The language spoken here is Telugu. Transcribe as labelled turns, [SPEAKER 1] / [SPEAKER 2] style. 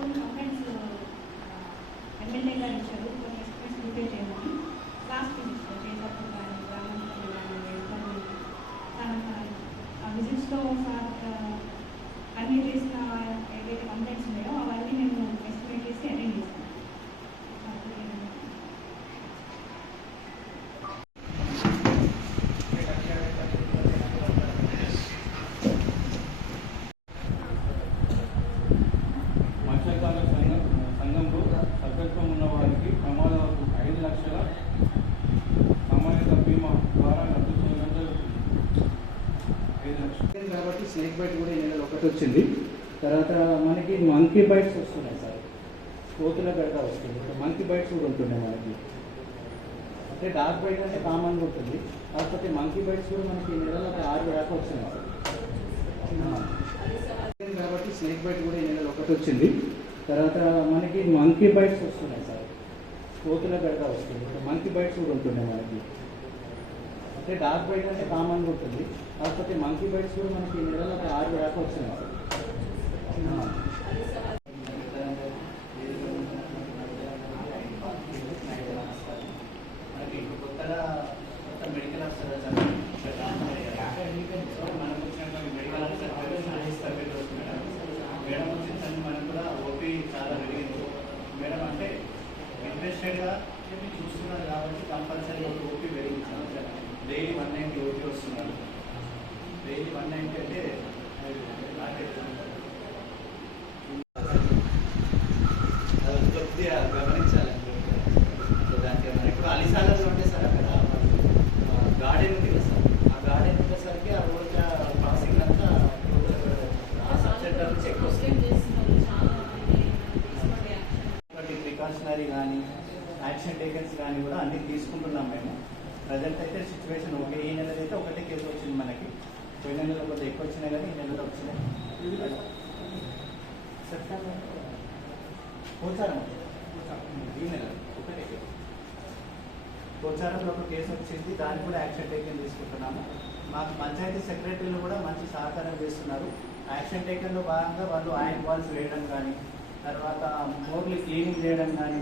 [SPEAKER 1] కొన్ని కంప్లైంట్స్ ఎమ్మెల్యే గారు ఇచ్చారు.
[SPEAKER 2] స్నేక్ బైట్ కూడా ఈ నెలలో ఒకటి వచ్చింది. తర్వాత మనకి మంకీ బైట్స్ వస్తున్నాయి సార్. కోతుల బెడద వస్తుంది. మంకీ బైట్స్ కూడా ఉంటున్నాయి మనకి. అంటే డార్క్ బైట్ అంటే కామన్గా ఉంటుంది. కాకపోతే మంకీ బైట్స్ కూడా మనకి ఈ నెలలో ఒక ఆరు దాకా వచ్చినాయి సార్. కాబట్టి స్నేక్ బైట్ కూడా ఈ నెలలో ఒకటి వచ్చింది. తర్వాత మనకి మంకీ బైట్స్ వస్తున్నాయి సార్. కోతుల బెడద వస్తుంది. మంకీ బైట్స్ కూడా ఉంటున్నాయి మనకి. అంటే డార్క్ బైట్ అంటే కామన్గా ఉంటుంది. కాకపోతే మంకీ బైట్స్ కూడా మనకి ఈ నెలలో ఒక ఆరు దాకా వచ్చినాయి సార్
[SPEAKER 3] మనకి ఇప్పుడు కొత్తగా కొత్త మెడికల్ ఆఫీసర్ వచ్చారు సో మనకు వచ్చినటువంటి మెడికల్ ఆఫీసర్ పేరు సతీష్ తప్పేటి రోజు మేడం మేడం వచ్చిందని మనకు కూడా ఓపీ చాలా పెరిగింది మేడం అంటే ఇంట్రెస్టెడ్గా చూస్తున్నారు కాబట్టి కంపల్సరీ ఒక ఓపీ పెరిగించాలి డైలీ వన్ నైంటీ ఓపీ వస్తున్నారు డైలీ వన్ నైంటీ అంటే కొద్దిగా గమనించాలి. సో దానికి ఏమైనా ఇప్పుడు అలిసాలలో ఉంటే సార్ అక్కడ గార్డెన్ ఉంది కదా సార్. ఆ గార్డెన్ ఉండేసరికి ఆ రోజు పాసింగ్ అంతా ఆ సబ్జెక్ట్ అంతా చెక్ వస్తుంది. ప్రికాషనరీ కానీ యాక్షన్ టేకన్స్ కానీ కూడా అన్ని తీసుకుంటున్నాం మేము. ప్రజెంట్ అయితే సిచ్యువేషన్ ఓకే. ఈ నెల అయితే ఒకటే కేసు వచ్చింది మనకి. వచ్చినాయి కానీ ఈ నెలలో వచ్చినాయి. సెప్టెంబర్ పోచారం. ఈ నెల ఒకటే పోచారంలో ఒక కేసు వచ్చింది దానికి కూడా యాక్షన్ టేకన్ తీసుకుంటున్నాము. మాకు పంచాయతీ సెక్రటరీలు కూడా మంచి సహకారం చేస్తున్నారు. యాక్షన్ టేకన్లో భాగంగా వాళ్ళు ఆయిల్ బాల్స్ వేయడం కానీ తర్వాత మోర్లు క్లీనింగ్ చేయడం కానీ